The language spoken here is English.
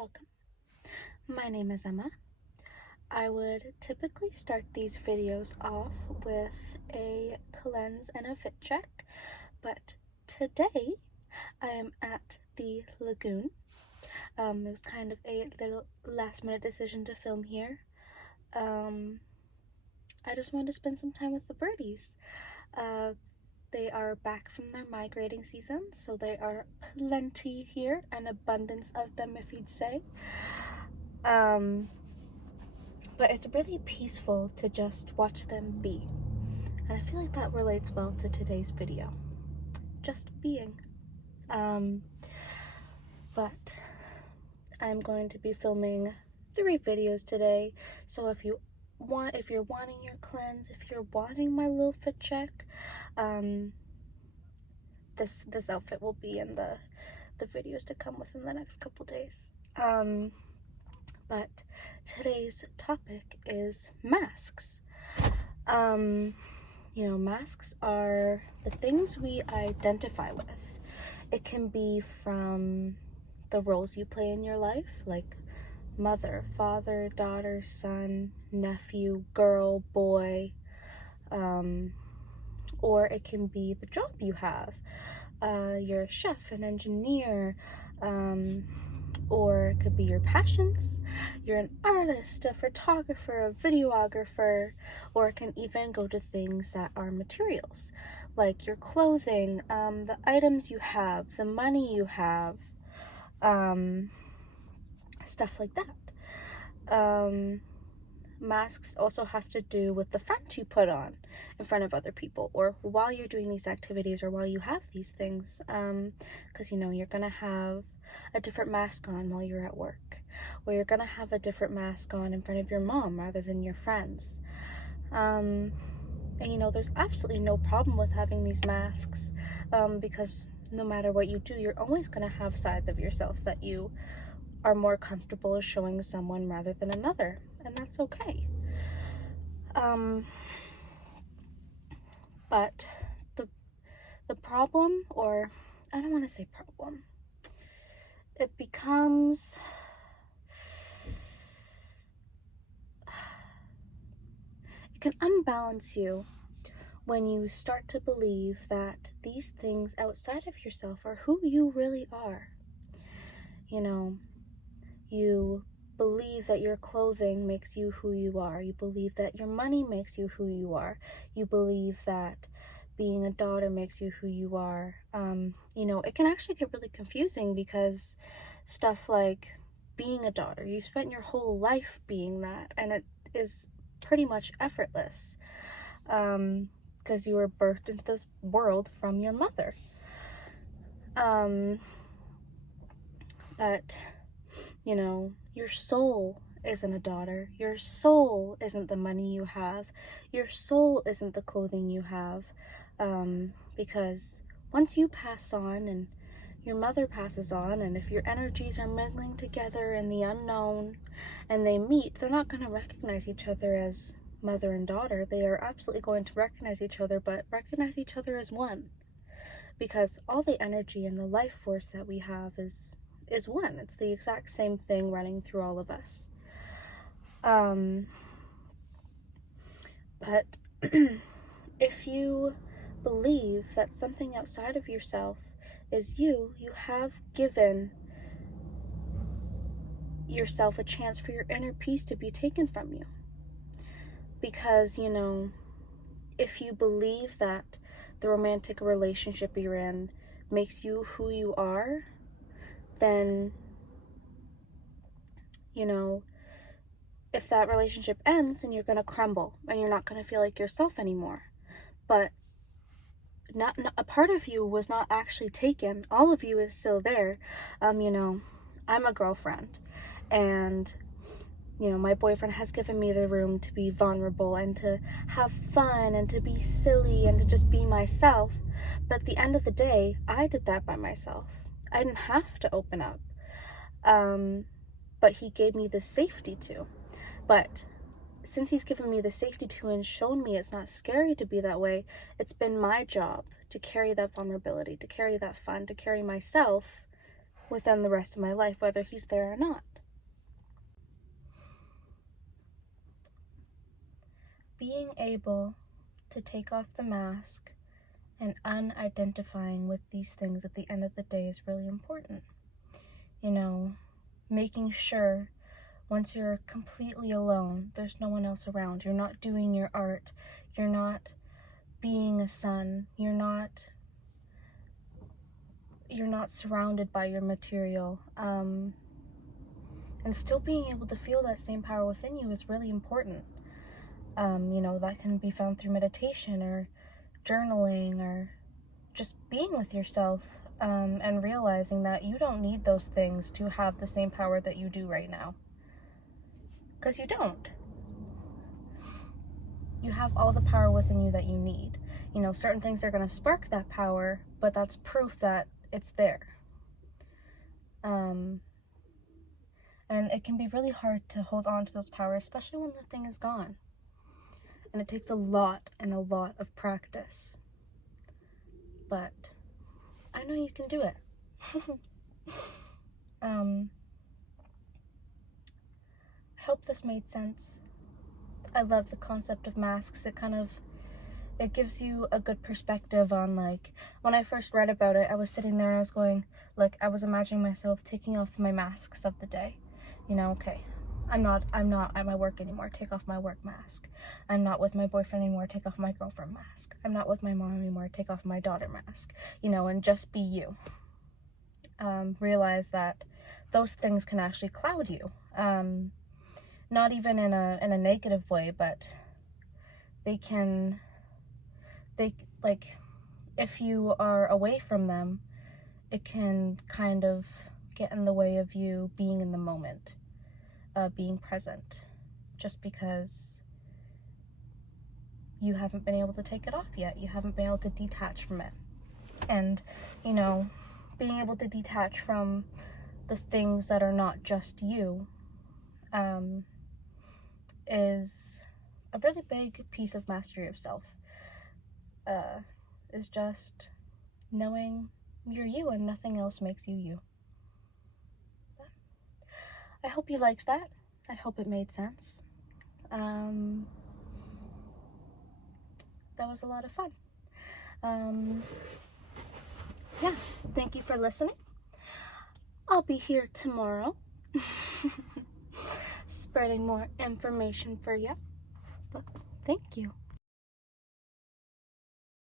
Welcome. My name is Emma. I would typically start these videos off with a cleanse and a fit check, but today I am at the lagoon. It was kind of a little last minute decision to film here. I just wanted to spend some time with the birdies. They are back from their migrating season, so they are plenty here, an abundance of them, if you'd say. But it's really peaceful to just watch them be. And I feel like that relates well to today's video. Just being. But I'm going to be filming 3 videos today. So if you're wanting your cleanse, if you're wanting my little fit check, this outfit will be in the videos to come within the next couple days. But today's topic is masks. Masks are the things we identify with. It can be from the roles you play in your life, like mother, father, daughter, son, nephew, girl, boy, or it can be the job you have. You're a chef, an engineer, or it could be your passions. You're an artist, a photographer, a videographer, or it can even go to things that are materials, like your clothing, the items you have, the money you have, stuff like that. Masks also have to do with the front you put on in front of other people, or while you're doing these activities, or while you have these things, because you're gonna have a different mask on while you're at work, or you're gonna have a different mask on in front of your mom rather than your friends. And there's absolutely no problem with having these masks, because no matter what you do, you're always gonna have sides of yourself that you are more comfortable showing someone rather than another, and that's okay. But the problem, or I don't want to say problem, it becomes it can unbalance you when you start to believe that these things outside of yourself are who you really are. You believe that your clothing makes you who you are. You believe that your money makes you who you are. You believe that being a daughter makes you who you are. It can actually get really confusing, because stuff like being a daughter, you spent your whole life being that, and it is pretty much effortless, because you were birthed into this world from your mother. But your soul isn't a daughter. Your soul isn't the money you have. Your soul isn't the clothing you have. Because once you pass on and your mother passes on, and if your energies are mingling together in the unknown and they meet, they're not going to recognize each other as mother and daughter. They are absolutely going to recognize each other, but recognize each other as one. Because all the energy and the life force that we have is one. It's the exact same thing running through all of us. But if you believe that something outside of yourself is you have given yourself a chance for your inner peace to be taken from you. Because, if you believe that the romantic relationship you're in makes you who you are, then, if that relationship ends, then you're going to crumble and you're not going to feel like yourself anymore. But not a part of you was not actually taken. All of you is still there. I'm a girlfriend, and my boyfriend has given me the room to be vulnerable and to have fun and to be silly and to just be myself. But at the end of the day, I did that by myself. I didn't have to open up. But he gave me the safety to. But since he's given me the safety to and shown me it's not scary to be that way, it's been my job to carry that vulnerability, to carry that fun, to carry myself within the rest of my life, whether he's there or not. being able to take off the mask and unidentifying with these things at the end of the day is really important. You know, making sure once you're completely alone, there's no one else around. You're not doing your art. You're not being a son. You're not surrounded by your material. And still being able to feel that same power within you is really important. You know, that can be found through meditation or journaling or just being with yourself, and realizing that you don't need those things to have the same power that you do right now. Because you don't. You have all the power within you that you need. You know, certain things are going to spark that power, but that's proof that it's there. And it can be really hard to hold on to those powers, especially when the thing is gone. And it takes a lot of practice. But I know you can do it. I hope this made sense. I love the concept of masks. It gives you a good perspective on, like, when I first read about it, I was sitting there and I was going, like, I was imagining myself taking off my masks of the day. You know, okay, I'm not at my work anymore, take off my work mask. I'm not with my boyfriend anymore, take off my girlfriend mask. I'm not with my mom anymore, take off my daughter mask. You know, and just be you. Realize that those things can actually cloud you. Not even in a negative way, but if you are away from them, it can kind of get in the way of you being in the moment, being present, just because you haven't been able to take it off yet. You haven't been able to detach from it. And, you know, being able to detach from the things that are not just you, is a really big piece of mastery of self. Is just knowing you're you and nothing else makes you you. I hope you liked that. I hope it made sense. That was a lot of fun. Yeah, thank you for listening. I'll be here tomorrow spreading more information for you. But thank you.